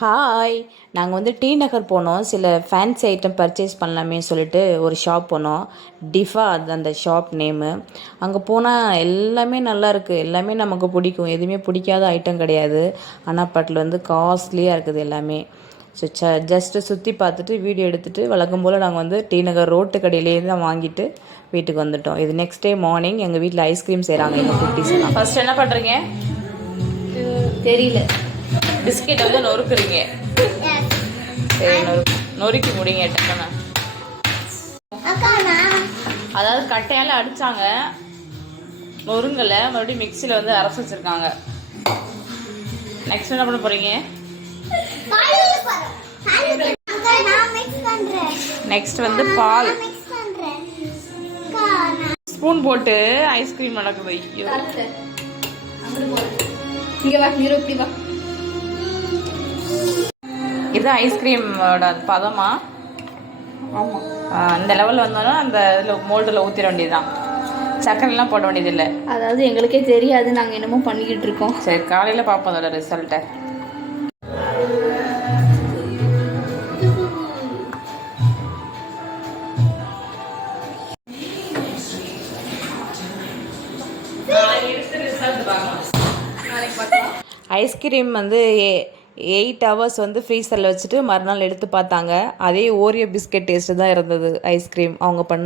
Hi. நாங்கள் வந்து D நகர் போனோம். சில ஃபேன்சி ஐட்டம் பர்ச்சேஸ் பண்ணலாமே சொல்லிட்டு ஒரு ஷாப் போனோம். டிஃபா அது அந்த ஷாப் நேமு. அங்கே போனால் எல்லாமே நல்லா இருக்குது. எல்லாமே நமக்கு பிடிக்கும். எதுவுமே பிடிக்காத ஐட்டம் கிடையாது. ஆனால் பட்டில் வந்து காஸ்ட்லியாக இருக்குது எல்லாமே. ஸோ ஜஸ்ட்டு சுற்றி பார்த்துட்டு வீடியோ எடுத்துகிட்டு வழக்கம் போல் நாங்கள் வந்து டி நகர் ரோட்டு கடையிலேயே தான் வாங்கிட்டு வீட்டுக்கு வந்துட்டோம். இது நெக்ஸ்ட் டே மார்னிங் எங்கள் வீட்டில் ஐஸ்கிரீம் செய்கிறாங்க எங்கள் குட்டீஸ். ஃபர்ஸ்ட் என்ன பண்ணுறீங்க தெரியல. பிஸ்கெட் வந்து நொறுக்குறீங்க. சரி, நொறுக்கி முடிங்க டக்குன்னு. அதாவது கட்டையால் அடித்தாங்க, நொறுங்கலை, மறுபடியும் மிக்சியில் வந்து அரைச்சி வச்சுருக்காங்க. நெக்ஸ்ட் என்ன பண்ண போகிறீங்க? நெக்ஸ்ட் வந்து பால் ஸ்பூன் போட்டு ஐஸ்கிரீம் நடக்குது. ஐயோ, இங்கே வா, நீரும் இப்படி வா. இது ஐஸ்கிரீமோட பதமா? ஆமாம். இந்த லெவலில் வந்தோன்னா அந்த இதில் மோல்டில் ஊற்றிட வேண்டியதுதான். சர்க்கரைலாம் போட வேண்டியதில்லை. அதாவது எங்களுக்கே தெரியாது, நாங்கள் என்னமோ பண்ணிக்கிட்டு இருக்கோம். சரி, காலையில் பார்ப்போம் அதோட ரிசல்ட்டை. ஐஸ்கிரீம் வந்து 8 hours வந்து ஃப்ரீசரில் வச்சுட்டு மறுநாள் எடுத்து பார்த்தாங்க. அதே ஓரியோ பிஸ்கெட் டேஸ்ட்டு தான் இருந்தது ஐஸ்கிரீம் அவங்க பண்ண